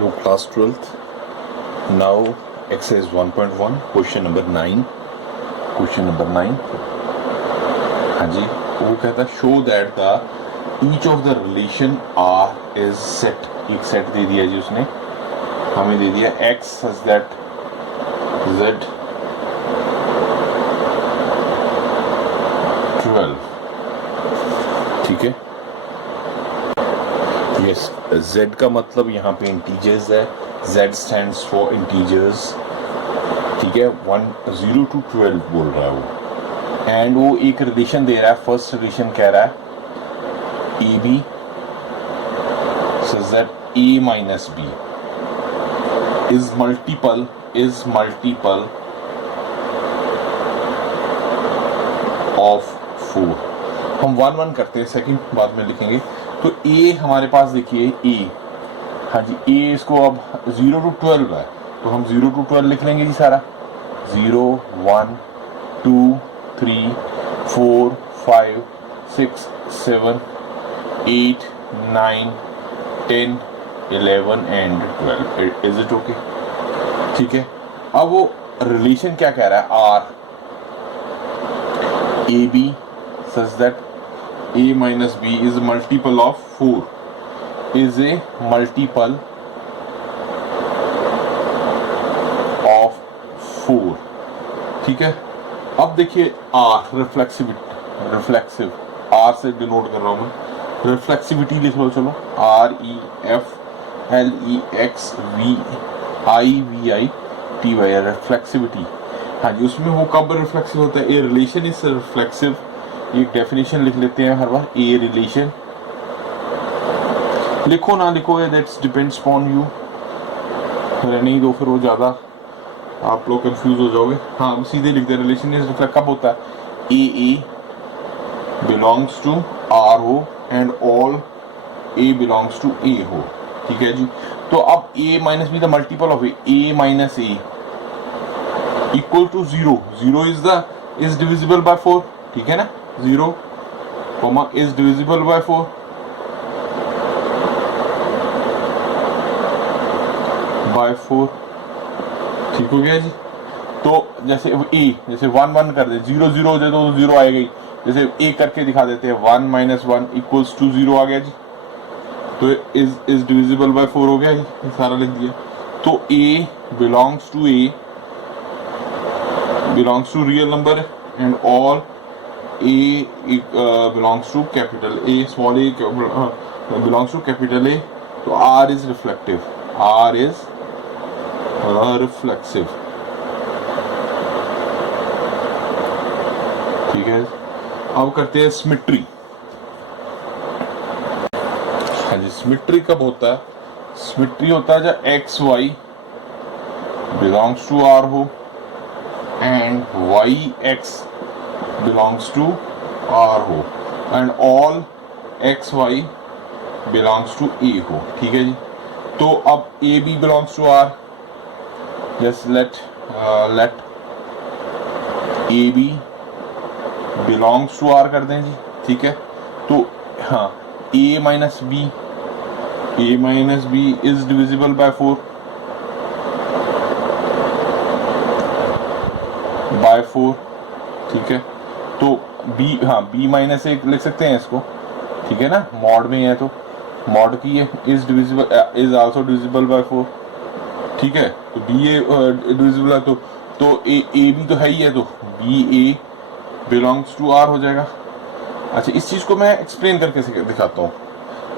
Hello class 12th. Now exercise 1.1 question number 9. Question number 9. हाँ जी, वो कहता है show that the each of the relation R is set. एक set दे दिया जी उसने, हमें दे दिया x such that z 12. ठीक है, यस z का मतलब यहाँ पे इंटीजर्स है, z stands for integers. ठीक है, 0 to 12 बोल रहा है वो, एंड वो एक रिलेशन दे रहा है. फर्स्ट रिलेशन कह रहा है A B such that a minus b is multiple of 4. हम 1 करते हैं, सेकंड बाद में लिखेंगे. तो a हमारे पास देखिए a, हाँ जी a इसको अब 0 to 12 है, तो हम 0 to 12 लिख लेंगे जी सारा. 0 1 2 3 4 5 6 7 8 9 10 11 एंड 12. Is it okay? ठीक है, अब वो रिलेशन क्या कह रहा है, R A B such that a minus b is a multiple of 4, is a multiple of 4. ठीक है, अब देखिए r रिफ्लेक्सिव r से डिनोट कर रहा हूं मैं, रिफ्लेक्सिविटी लिख लो. चलो r e f l e x v i v i t y, reflexivity. हाँ जी, उसमें वो कब रिफ्लेक्सिव होता है, ए रिलेशन इज रिफ्लेक्सिव. एक डेफिनेशन लिख लेते हैं हर बार, ए रिलेशन लिखो ना लिखो, दैट्स डिपेंड्स अपॉन यू. रहने ही दो, फिर वो ज्यादा आप लोग कंफ्यूज हो जाओगे. हाँ, सीधे लिखते हैं रिलेशन इज रिफ्लेक्ट कब होता है, ए बिलोंग्स टू आर हो and all A belongs to ए हो. ठीक है जी, तो अब a minus b the multiple of a minus a equal to 0. 0 is divisible by 4. ठीक है ना, 0 is divisible by 4. by 4. ठीक हो गया जी. तो जैसे a जैसे 1 कर दे, 0 0 हो जाए तो 0 आएगा ही. जैसे a करके दिखा देते हैं, 1 minus 1 equals to 0 आ गया जी. तो is divisible by 4 हो गया जी, सारा लिख दिया. तो a belongs to real number and all a belongs to capital A, small a belongs to capital A. तो R is reflective. R is reflexive. ठीक है, अब करते हैं सिमेट्री. हाँ जी, सिमेट्री कब होता है, सिमेट्री होता है जब x y belongs to R हो and y x belongs to R हो and all x y belongs to A हो. ठीक है जी, तो अब A B belongs to R. just let A B belongs to R कर दें जी. ठीक है, तो हाँ A minus B is divisible by 4. ठीक है, तो b, हाँ b माइनस एक लिख सकते हैं इसको. ठीक है ना, मॉड में है तो मॉड की है, इज आल्सो डिविजिबल बाय 4. ठीक है, तो b a डिविजिबल है तो a b तो है ही है, तो b a belongs to r हो जाएगा. अच्छा, इस चीज को मैं एक्सप्लेन करके दिखाता हूँ.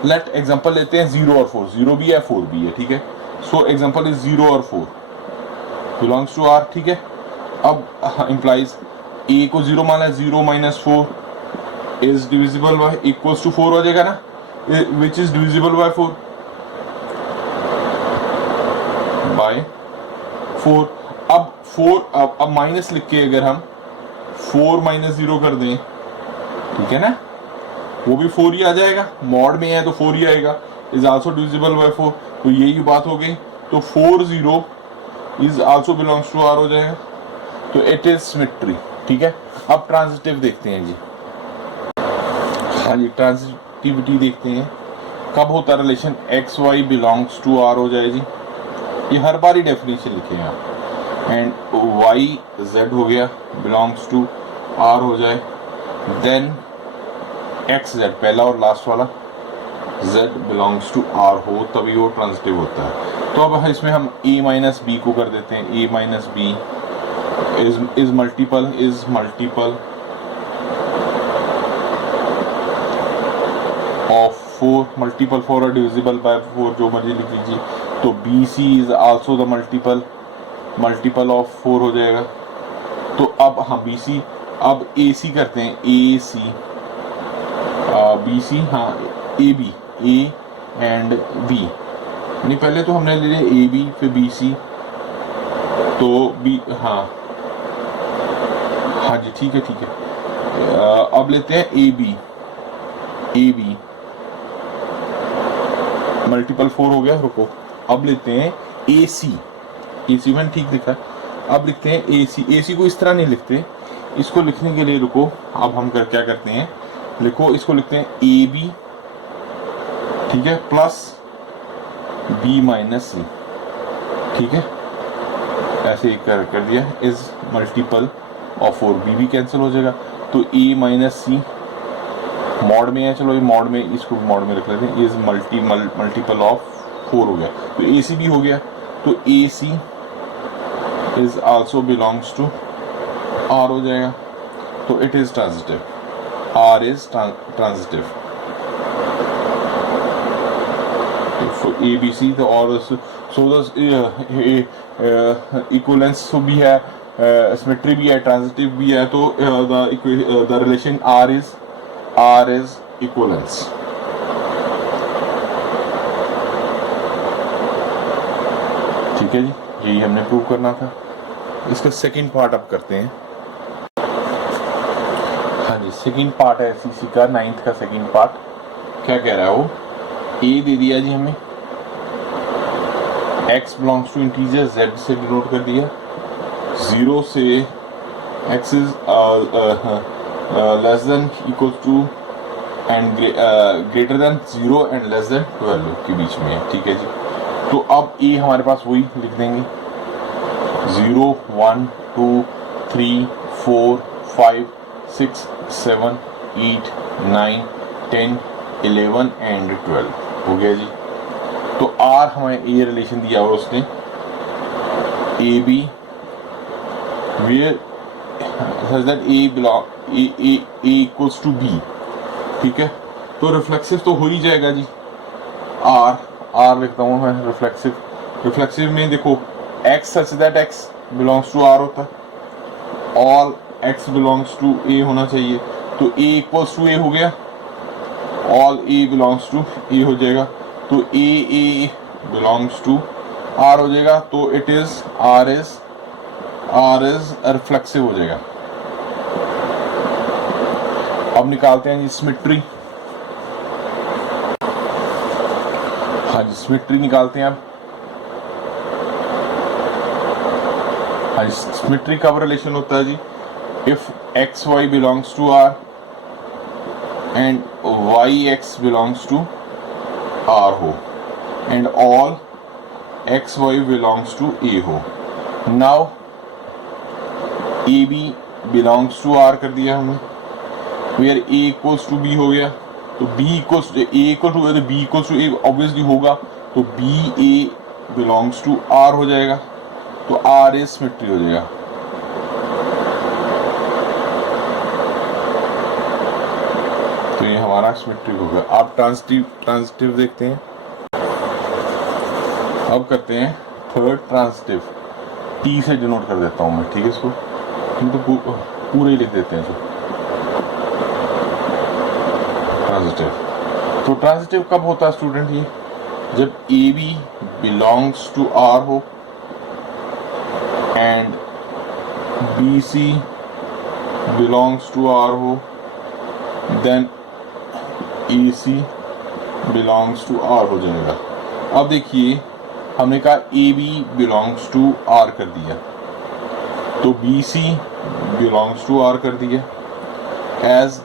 लेट एग्जांपल लेते हैं 0 और 4. 0 भी है 4 भी है. ठीक है, सो एग्जांपल इज 0 और 4 बिलोंग्स टू r. ठीक है, अब इंप्लाइज a को 0 माना है, 0 minus 4 is divisible by equals to 4 हो जाएगा ना, which is divisible by 4 by 4. अब 4 अब माइनस लिख के अगर हम 4 minus 0 कर दें, ठीक है ना, वो भी 4 ही आ जाएगा. मॉड में है तो 4 ही आएगा. is also divisible by 4. तो यही बात हो गई. तो 4 0 is also belongs to R हो जाएगा. तो इट इज सिमेट्री. ठीक है, अब ट्रांजिटिव देखते हैं जी. हाँ जी, ट्रांजिटिविटी देखते हैं. कब होता है relation X Y belongs to R हो जाए जी, ये हर बार ही डेफिनेशन लिखे हैं आप। एंड वाई जेड हो गया बिलोंग्स टू आर हो जाए, देन एक्स जेड पहला और लास्ट वाला z बिलोंग्स टू आर हो, तभी वो ट्रांजिटिव होता है। तो अब इसमें हम a माइनस बी को कर देते हैं, a minus B is multiple of 4, multiple 4 और डिविजिबल बाय 4, जो मर्जी लिख लीजिए। तो B C is also the multiple of 4 हो जाएगा। तो अब हम बी सी, अब ए सी करते हैं, ए सी बी सी, हाँ A B, A and B, नहीं पहले तो हमने ले लिया ए बी फिर बी सी, तो बी, हाँ हाँ जी ठीक है। अब लेते हैं ए बी मल्टीपल 4 हो गया, रुको अब लेते हैं ए सी मैंने ठीक लिखा। अब लिखते हैं ए सी को इस तरह नहीं लिखते, इसको लिखने के लिए रुको, अब हम क्या करते हैं, लिखो इसको लिखते हैं ए बी, ठीक है, प्लस बी माइनस सी, ठीक है, ऐसे ही कर दिया, is multiple of 4, B cancel हो जाएगा। तो ए माइनस सी मॉड में है, चलो ये मॉड में, इसको मॉड में रख लेते हैं, इज मल्टीपल ऑफ 4 हो गया। तो ए सी भी हो गया, तो a c is also belongs to R हो जाएगा। तो it is transitive, R is transitive. A B c, तो और सो इक्वलेंस भी है, सिमेट्री भी है, ट्रांजिटिव भी है। तो the relation R is equivalence. ठीक है जी, यही हमने प्रूव करना था। इसका सेकंड पार्ट अब करते हैं। हाँ जी, सेकंड पार्ट है सीसी का, 9th का सेकंड पार्ट। क्या कह रहा है वो, ए दे दिया जी हमें, x belongs to integer, z से डिनोट कर दिया, 0 से x is less than equal to and greater than 0 and less than 12 के बीच में है। ठीक है जी, तो अब a हमारे पास वही लिख देंगे, 0 1 2 3 4 5 6 7 8 9 10 11 एंड 12 हो गया जी। तो आर हमें ये रिलेशन दिया हुआ उसने, A B where such that A belong A equals to B. ठीक है, तो रिफ्लेक्सिव तो हो ही जाएगा जी, आर लिखता हूँ मैं रिफ्लेक्सिव में देखो, X such that X belongs to R होता है, all X belongs to A होना चाहिए। तो ए इक्वल्स टू ए हो गया, ऑल ए बिलोंग्स टू ए हो जाएगा, तो ए बिलोंग्स टू आर हो जाएगा। तो it is R is reflexive हो जाएगा। अब निकालते हैं जी सिमेट्री। हाँ जी, सिमेट्री निकालते हैं अब। हाँ जी, सिमेट्री का रिलेशन होता है जी, if x Y belongs to R and y x belongs to R हो and all x Y belongs to ए हो। Now a B belongs to R कर दिया हमने, where a equals to b हो गया, तो b equals a equal to b equals to a obviously होगा, तो b A belongs to R हो जाएगा, तो आर इज सिमेट्री हो जाएगा। तो ये हमारा सिमेट्रिक होगा। आप ट्रांजिटिव देखते हैं। अब करते हैं थर्ड ट्रांजिटिव, टी से डिनोट कर देता हूं मैं, ठीक है, इसको हम तो पूरे ही लिख देते हैं इसको। ट्रांजिटिव, तो ट्रांजिटिव कब होता है स्टूडेंट, ये जब a B belongs to R हो and b c belongs to R हो, then a c belongs to R हो जाएगा। अब देखिए हमने कहा a B belongs to R कर दिया, तो B c belongs to R कर दिया, as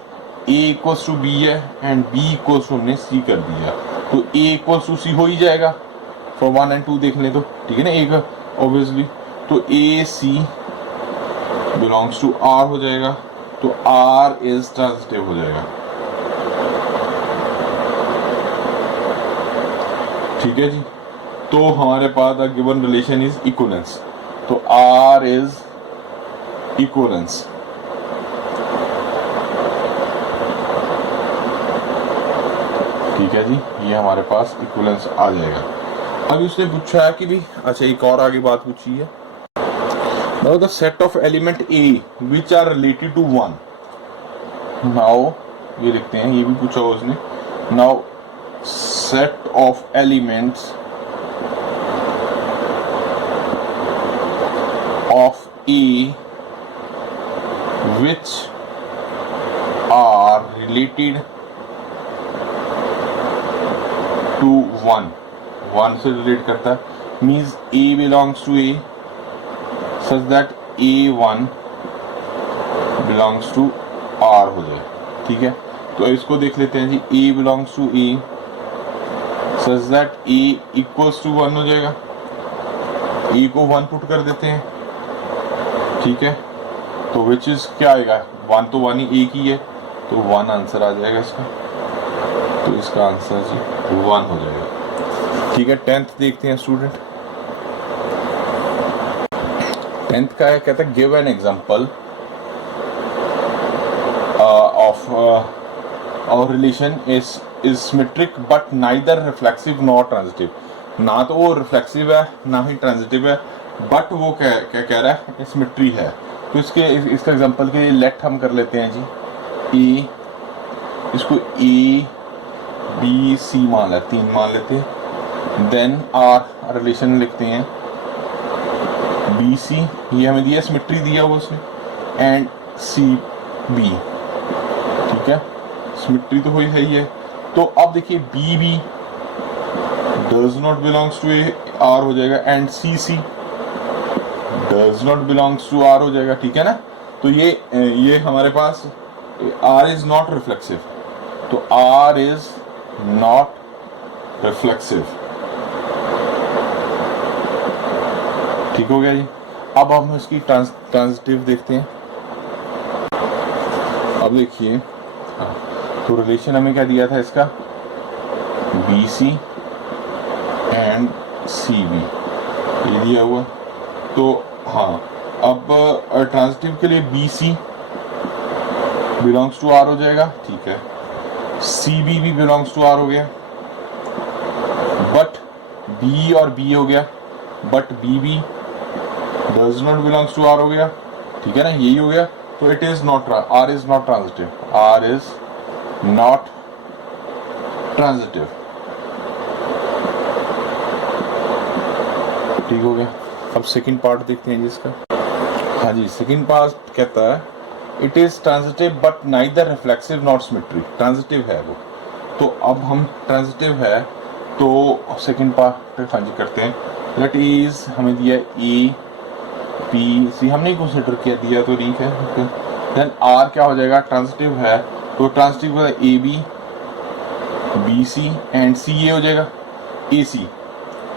a equals to b है एंड बी इक्वल्स टू हमने सी कर दिया। तो A इक्वल्स टू C हो ही जाएगा फॉर 1 and 2 देख लें तो, ठीक है ना, एक ऑब्वियसली। तो AC बिलोंग्स टू R हो जाएगा, तो R इज ट्रांजिटिव हो जाएगा, ठीक है जी। तो हमारे पास the given relation is equivalence, तो R इज इक्विवेलेंस। ठीक है जी, ये हमारे पास इक्विवेलेंस आ जाएगा। अब उसने पूछा है कि भी, अच्छा एक और आगे बात पूछी है, now the set of element A which are related to 1। Now ये लिखते हैं, ये भी पूछा हुआ उसने। Now set of elements of A which are related to 1 से रिलेट करता है, means A belongs to A such that A1 belongs to R हो जाए, ठीक है। तो इसको देख लेते हैं जी, A belongs to A such that A equals to 1 हो जाएगा, A को 1 पुट कर देते हैं, ठीक है। तो विच इज क्या आएगा, 1 तो 1 ही एक ही है, तो 1 आंसर आ जाएगा इसका, तो इसका आंसर जी 1 हो जाएगा, ठीक है। 10th देखते हैं स्टूडेंट, 10th का है, कहता है गिव एन एग्जांपल ऑफ और relation is symmetric but neither reflexive nor transitive. ना तो वो रिफ्लेक्सिव है ना ही ट्रांजिटिव है, बट वो क्या कह रहा है, सिमेट्री है। तो इसका एग्जांपल के लिए लेट हम कर लेते हैं जी, ए इसको A B C मान लेते, 3 मान लेते हैं, देन आर रिलेशन लिखते हैं BC, ये हमें दिया, सिमेट्री दिया हुआ उसने, एंड CB, ठीक है, सिमेट्री तो है ही है। तो अब देखिए BB does not belongs to R हो जाएगा, and CC does not belongs to R हो जाएगा, ठीक है ना। तो ये हमारे पास R इज नॉट रिफ्लेक्सिव, तो R इज नॉट रिफ्लेक्सिव, ठीक हो गया जी। अब हम इसकी ट्रांजिटिव देखते हैं। अब देखिए, हाँ, तो रिलेशन हमें क्या दिया था इसका, BC एंड CB ये दिया हुआ। तो हाँ, अब ट्रांजिटिव के लिए BC बिलोंग्स टू R हो जाएगा, ठीक है, CB भी बिलोंग्स टू R हो गया, बट B और B हो गया, but BB does not belongs to R हो गया, ठीक है ना, यही हो गया। तो it is not, R is not transitive, R is not transitive, ठीक हो गया। अब सेकंड पार्ट देखते हैं जिसका, हाँ जी, सेकंड पार्ट कहता है it is transitive but neither reflexive not symmetry, transitive है वो। तो अब हम ट्रांजिटिव है तो सेकंड पार्ट हाँ जी करते हैं, दैट इज हमें दिया A B C, हमने कंसीडर किया, दिया तो ठीक है, देन R क्या हो जाएगा, ट्रांजिटिव है, तो ट्रांजिटिव है AB BC एंड C ये हो जाएगा AC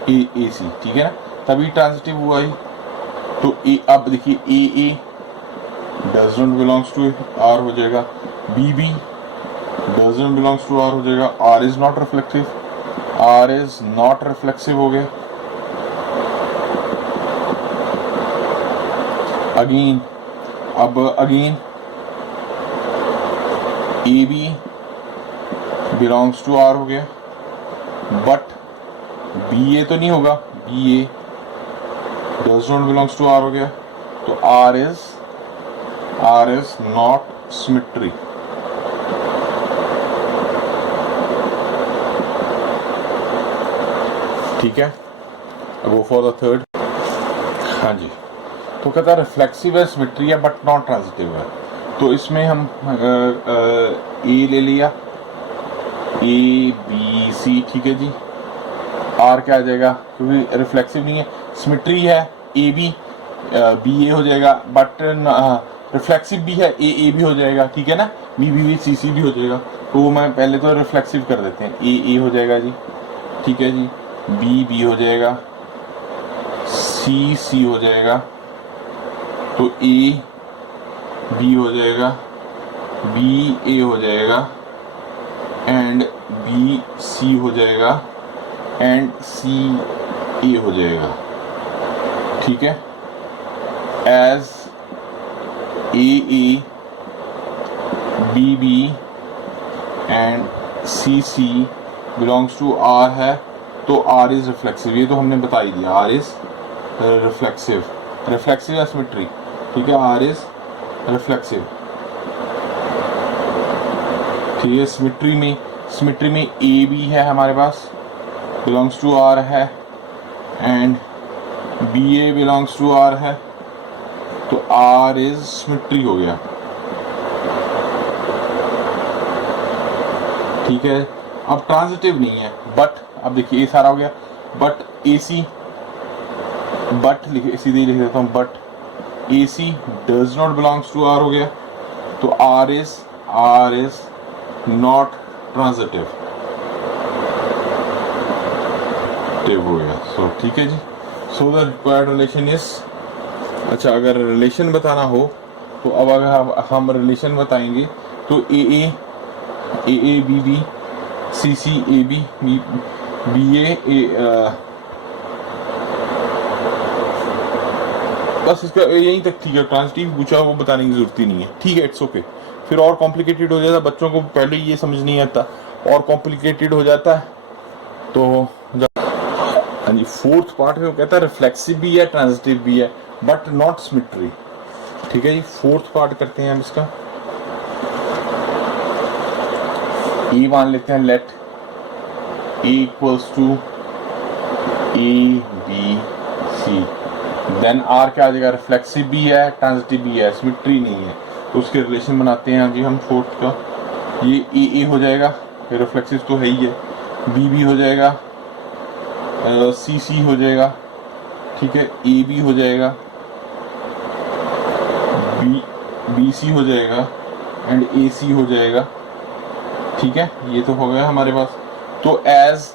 AC, ठीक है ना, तभी ट्रांजिटिव हुआ ही। तो अब देखिए AA does not belongs to R हो जाएगा, BB does not belongs to R हो जाएगा, R is not reflective, R is not reflexive हो गया। अगेन, अब again AB belongs to R हो गया, बट BA तो नहीं होगा, BA does not belongs to R हो गया, तो R इज नॉट सिमेट्री, ठीक है। गो फॉर द थर्ड, हाँ जी, तो कहता है रिफ्लेक्सिव है, सिमेट्री है बट नॉट ट्रांजिटिव है। तो इसमें हम ए ले लिया, A B C, ठीक है जी। R क्या आ जाएगा, क्योंकि रिफ्लेक्सिव नहीं है, सिमेट्री है, A B B A हो जाएगा, बट रिफ्लेक्सिव भी है, A A भी हो जाएगा, ठीक है ना, B B B C C भी हो जाएगा। तो मैं पहले तो रिफ्लेक्सिव कर देते हैं, ए हो जाएगा जी, ठीक है जी, बी हो जाएगा, सी हो जाएगा, तो ए बी हो जाएगा, बी ए हो जाएगा, एंड बी सी हो जाएगा, एंड सी ए हो जाएगा, ठीक है। As A B and C belongs to R है, तो आर इज रिफ्लेक्सिव, ये तो हमने बता ही दिया, आर इज रिफ्लेक्सिव या सिमेट्री, ठीक है, आर इज रिफ्लेक्सिव, ठीक है। सिमेट्री में ए बी है हमारे पास, बिलोंग्स टू आर है, and B A belongs to R है, तो आर इज सिमेट्री हो गया, ठीक है। अब ट्रांजिटिव नहीं है, बट अब देखिए ये सारा हो गया, बट ए सी, बट सीधे लिख देता हूँ, but A C does not belongs to R हो गया, तो आर इज नॉट ट्रांजिटिव हो गया। सो ठीक है जी, so the required relation is, अच्छा अगर रिलेशन बताना हो तो अब अगर हम रिलेशन बताएंगे तो A B C A B ए बस इसका यहीं तक ठीक है। ट्रांजिटिव पूछा वो बताने की जरूरत ही नहीं है, ठीक है, इट्स ओके। फिर और कॉम्प्लिकेटेड हो जाता है, बच्चों को पहले ये समझ नहीं आता, और कॉम्प्लिकेटेड हो जाता है तो हाँ जी। फोर्थ पार्ट में वो कहता है रिफ्लेक्सिव भी है ट्रांजिटिव भी है बट नॉट सिमेट्री, ठीक है जी। फोर्थ पार्ट करते हैं हम इसका, ए मान लेते हैं, let A equals to A B C, then R क्या आ जाएगा, रिफ्लेक्सिव भी है ट्रांजिटिव भी है, सिमेट्री नहीं है, तो उसके रिलेशन बनाते हैं अभी हम फोर्थ का। ये ए हो जाएगा, रिफ्लेक्सिव तो है ही है, बी हो जाएगा, सी हो जाएगा, ठीक है, ए बी हो जाएगा, बी सी हो जाएगा, एंड ए सी हो जाएगा, ठीक है। ये तो हो गया हमारे पास। तो as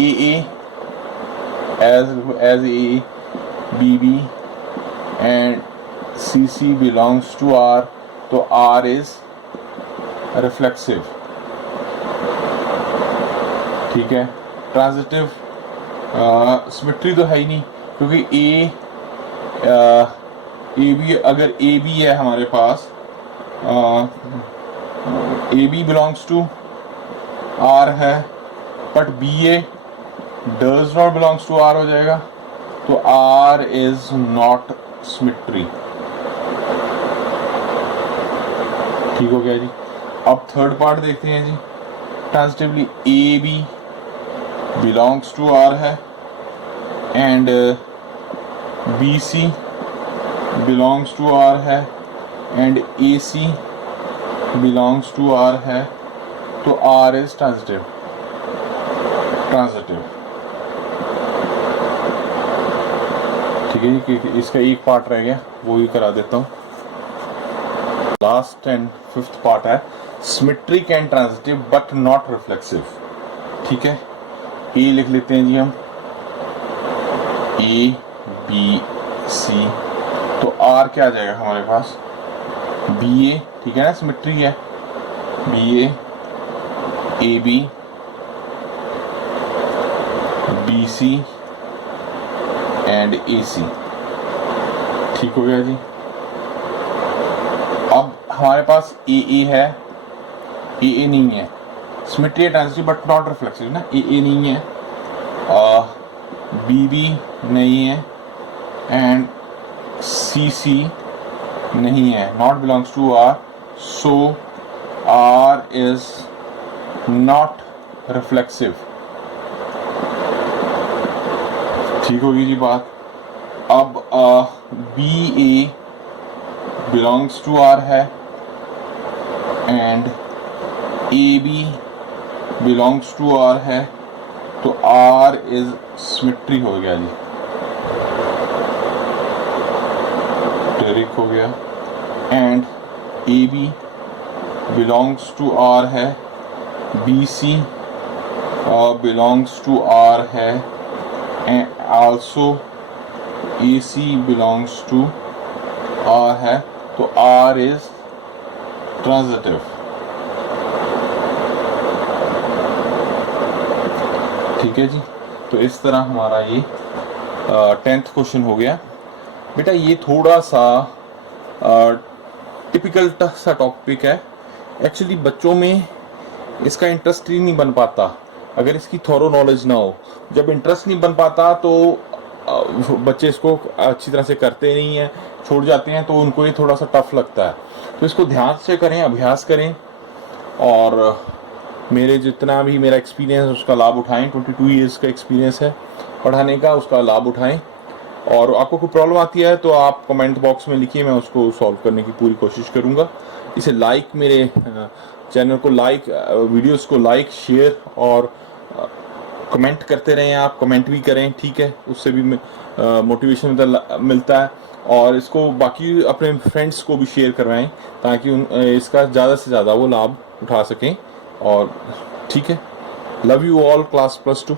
A B and C belongs to R, तो आर इज रिफ्लेक्सिव, ठीक है। ट्रांजिटिव सिमेट्री तो है ही नहीं, क्योंकि ए बी, अगर ए बी है हमारे पास, a B belongs to R है, but b a does not belongs to R हो जाएगा, तो आर इज नॉट सिमेट्री, ठीक हो गया जी। अब थर्ड पार्ट देखते हैं जी। Transitively a B belongs to R है, and b c belongs to R है, and a c belongs to R है, तो आर इज ट्रांजिटिव, ठीक है जी। इसका एक पार्ट रह गया, वो भी करा देता हूँ। लास्ट एंड फिफ्थ पार्ट है symmetric and transitive but not reflexive, ठीक है। ए लिख लेते हैं जी हम, ए बी सी, तो आर क्या आ जाएगा हमारे पास, बी ए, ठीक है ना, सिमेट्री है, b a B c and a c, ठीक हो गया जी। अब हमारे पास ए है, ए नहीं है, symmetry transitive but not reflexive ना, ए नहीं है, बी नहीं है, एंड सी नहीं है, not belongs to R, so R is not reflexive, ठीक होगी जी बात। अब b A belongs to R है, and A B belongs to R है, तो आर इज सिमेट्री हो गया जी, टेरिक हो गया, and A B belongs to R है, BC belongs to R है, and also AC belongs to R है, तो R is ट्रांजिटिव। ठीक है जी, तो इस तरह हमारा ये 10th क्वेश्चन हो गया। बेटा ये थोड़ा सा टिपिकल सा टॉपिक है, एक्चुअली बच्चों में इसका इंटरेस्ट ही नहीं बन पाता अगर इसकी थॉरो नॉलेज ना हो। जब इंटरेस्ट नहीं बन पाता तो बच्चे इसको अच्छी तरह से करते नहीं हैं, छोड़ जाते हैं, तो उनको ये थोड़ा सा टफ लगता है। तो इसको ध्यान से करें, अभ्यास करें, और मेरे जितना भी मेरा एक्सपीरियंस उसका लाभ उठाएं। 22 इयर्स का एक्सपीरियंस है पढ़ाने का, उसका लाभ उठाएं। और आपको कोई प्रॉब्लम आती है तो आप कमेंट बॉक्स में लिखिए, मैं उसको सॉल्व करने की पूरी कोशिश करूंगा। इसे लाइक, मेरे चैनल को लाइक, वीडियोस को लाइक, शेयर और कमेंट करते रहें। आप कमेंट भी करें, ठीक है, उससे भी मोटिवेशन मिलता है। और इसको बाकी अपने फ्रेंड्स को भी शेयर करवाएं ताकि इसका ज़्यादा से ज़्यादा वो लाभ उठा सकें। और ठीक है, लव यू ऑल क्लास +2।